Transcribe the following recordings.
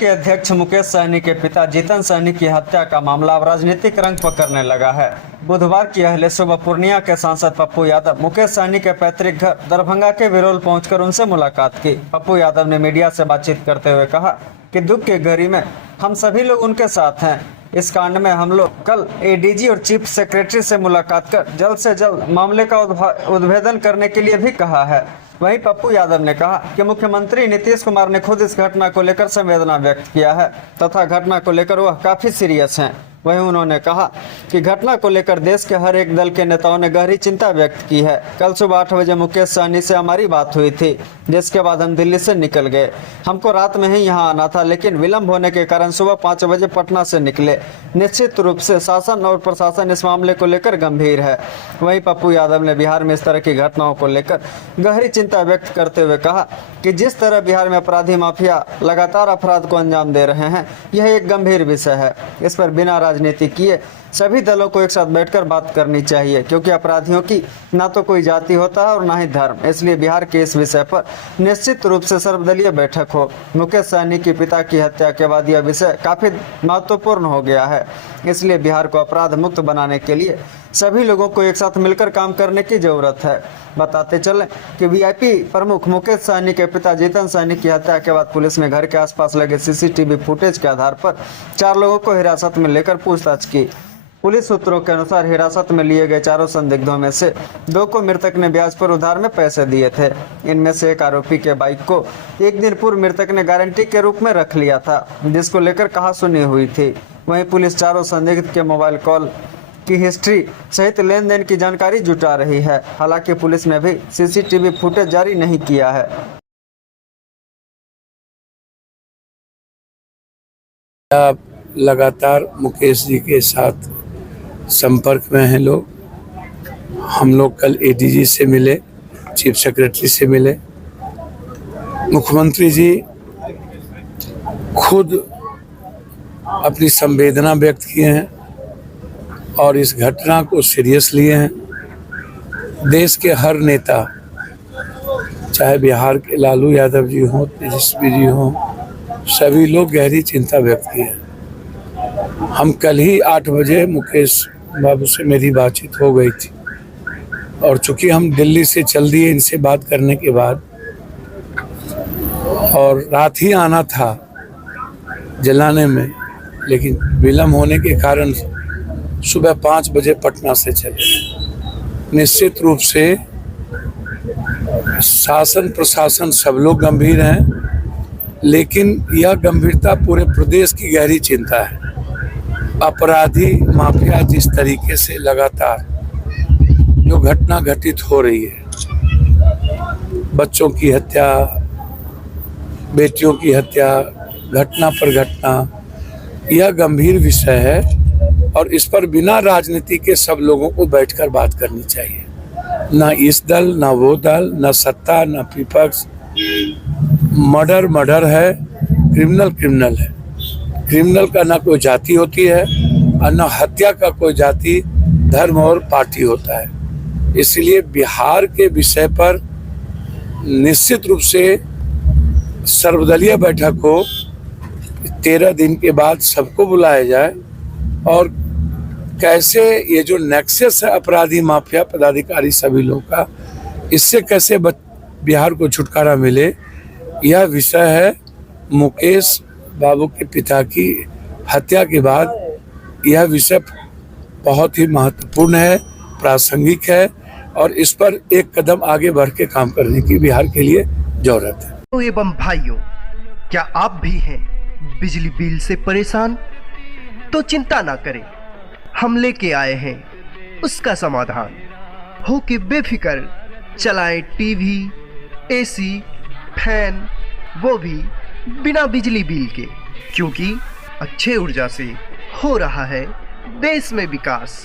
के अध्यक्ष मुकेश सहनी के पिता जीतन सहनी की हत्या का मामला अब राजनीतिक रंग पकड़ने लगा है। बुधवार की अहले सुबह पूर्णिया के सांसद पप्पू यादव मुकेश सहनी के पैतृक घर दरभंगा के विरोल पहुंचकर उनसे मुलाकात की। पप्पू यादव ने मीडिया से बातचीत करते हुए कहा कि दुख की घड़ी में हम सभी लोग उनके साथ हैं। इस कांड में हम लोग कल एडीजी और चीफ सेक्रेटरी से मुलाकात कर जल्द से जल्द मामले का उद्भेदन करने के लिए भी कहा है। वहीं पप्पू यादव ने कहा कि मुख्यमंत्री नीतीश कुमार ने खुद इस घटना को लेकर संवेदना व्यक्त किया है तथा घटना को लेकर वह काफी सीरियस हैं। वहीं उन्होंने कहा कि घटना को लेकर देश के हर एक दल के नेताओं ने गहरी चिंता व्यक्त की है। कल सुबह 8 बजे मुकेश सहनी से हमारी बात हुई थी, जिसके बाद हम दिल्ली से निकल गए। हमको रात में ही यहाँ आना था, लेकिन विलंब होने के कारण सुबह 5 बजे पटना से निकले। निश्चित रूप से शासन और प्रशासन इस मामले को लेकर गंभीर है। वहीं पप्पू यादव ने बिहार में इस तरह की घटनाओं को लेकर गहरी चिंता व्यक्त करते हुए कहा कि जिस तरह बिहार में अपराधी माफिया लगातार अपराध को अंजाम दे रहे हैं, यह एक गंभीर विषय है। इस पर बिना राजनीति किए सभी दलों को एक साथ बैठकर बात करनी चाहिए, क्योंकि अपराधियों की ना तो कोई जाति होता है और ना ही धर्म। इसलिए बिहार के इस विषय पर निश्चित रूप से सर्वदलीय बैठक हो। मुकेश सहनी के पिता की हत्या के बाद यह विषय काफी महत्वपूर्ण हो गया है। इसलिए बिहार को अपराध मुक्त बनाने के लिए सभी लोगों को एक साथ मिलकर काम करने की जरूरत है। बताते चलें कि वीआईपी प्रमुख मुकेश सहनी के पिता जीतन सहनी की हत्या के बाद पुलिस ने घर के आसपास लगे सीसीटीवी फुटेज के आधार पर 4 लोगों को हिरासत में लेकर पूछताछ की। पुलिस सूत्रों के अनुसार हिरासत में लिए गए 4 संदिग्धों में से 2 को मृतक ने ब्याज पर उधार में पैसे दिए थे। इनमें से एक आरोपी के बाइक को एक दिन पूर्व मृतक ने गारंटी के रूप में रख लिया था, जिसको लेकर कहासुनी हुई थी। वहीं पुलिस 4 संदिग्ध के मोबाइल कॉल की हिस्ट्री सहित लेन देन की जानकारी जुटा रही है। हालांकि पुलिस ने भी सीसीटीवी फुटेज जारी नहीं किया है। आप लगातार मुकेश जी के साथ संपर्क में हैं लोग। हम लोग कल एडीजी से मिले, चीफ सेक्रेटरी से मिले। मुख्यमंत्री जी खुद अपनी संवेदना व्यक्त किए हैं और इस घटना को सीरियस लिए हैं। देश के हर नेता, चाहे बिहार के लालू यादव जी हों, तेजस्वी जी हों, सभी लोग गहरी चिंता व्यक्त की है। हम कल ही 8 बजे मुकेश बाबू से मेरी बातचीत हो गई थी और चूंकि हम दिल्ली से चल दिए इनसे बात करने के बाद, और रात ही आना था जलाने में, लेकिन विलम्ब होने के कारण सुबह 5 बजे पटना से चले। निश्चित रूप से शासन प्रशासन सब लोग गंभीर हैं, लेकिन यह गंभीरता पूरे प्रदेश की गहरी चिंता है। अपराधी माफिया जिस तरीके से लगातार जो घटना घटित हो रही है, बच्चों की हत्या, बेटियों की हत्या, घटना पर घटना, यह गंभीर विषय है और इस पर बिना राजनीति के सब लोगों को बैठकर बात करनी चाहिए। ना इस दल, ना वो दल, ना सत्ता, ना विपक्ष। मर्डर है, क्रिमिनल है। क्रिमिनल का ना कोई जाति होती है और ना हत्या का कोई जाति, धर्म और पार्टी होता है। इसलिए बिहार के विषय पर निश्चित रूप से सर्वदलीय बैठक हो, 13 दिन के बाद सबको बुलाया जाए और कैसे ये जो नेक्सस है अपराधी माफिया पदाधिकारी सभी लोग का, इससे कैसे बिहार को छुटकारा मिले, यह विषय है। मुकेश बाबू के पिता की हत्या के बाद यह विषय बहुत ही महत्वपूर्ण है, प्रासंगिक है और इस पर एक कदम आगे बढ़ के काम करने की बिहार के लिए जरूरत है। तो एवं भाइयों, क्या आप भी हैं बिजली बिल से परेशान? तो चिंता ना करें, हम लेके आए हैं उसका समाधान। हो के बेफिक्र चलाएं टीवी, एसी, फैन, वो भी बिना बिजली बिल के, क्योंकि अक्षय ऊर्जा से हो रहा है देश में विकास।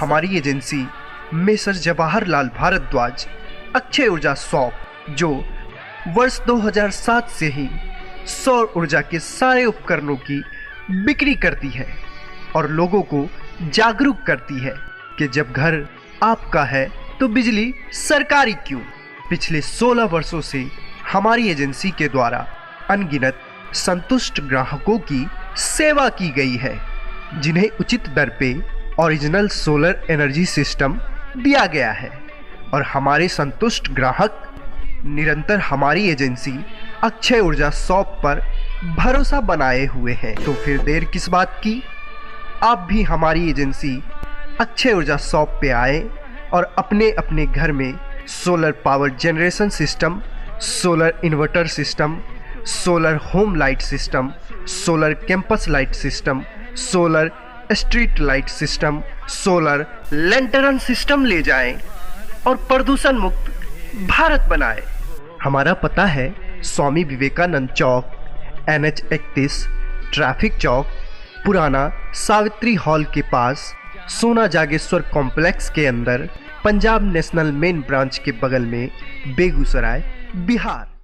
हमारी एजेंसी मेसर जवाहरलाल भारद्वाज अक्षय ऊर्जा शॉप, जो वर्ष 2007 से ही सौर ऊर्जा के सारे उपकरणों की बिक्री करती है और लोगों को जागरूक करती है कि जब घर आपका है तो बिजली सरकारी क्यों। पिछले 16 वर्षों से हमारी एजेंसी के द्वारा अनगिनत संतुष्ट ग्राहकों की सेवा की गई है, जिन्हें उचित दर पे ओरिजिनल सोलर एनर्जी सिस्टम दिया गया है। और हमारे संतुष्ट ग्राहक निरंतर हमारी एजेंसी अक्षय ऊर्जा शॉप पर भरोसा बनाए हुए हैं। तो फिर देर किस बात की, आप भी हमारी एजेंसी अक्षय ऊर्जा शॉप पे आए और अपने अपने घर में solar power generation system, solar inverter system, solar home light system, solar campus light system, solar street light system, solar lantern system ले जाएं और प्रदूषण मुक्त भारत बनाएं। हमारा पता है स्वामी विवेकानंद चौक, NH 31, ट्रैफिक चौक, पुराना सावित्री हॉल के पास, सोना जागेश्वर कॉम्प्लेक्स के अंदर, पंजाब नेशनल मेन ब्रांच के बगल में, बेगूसराय, बिहार।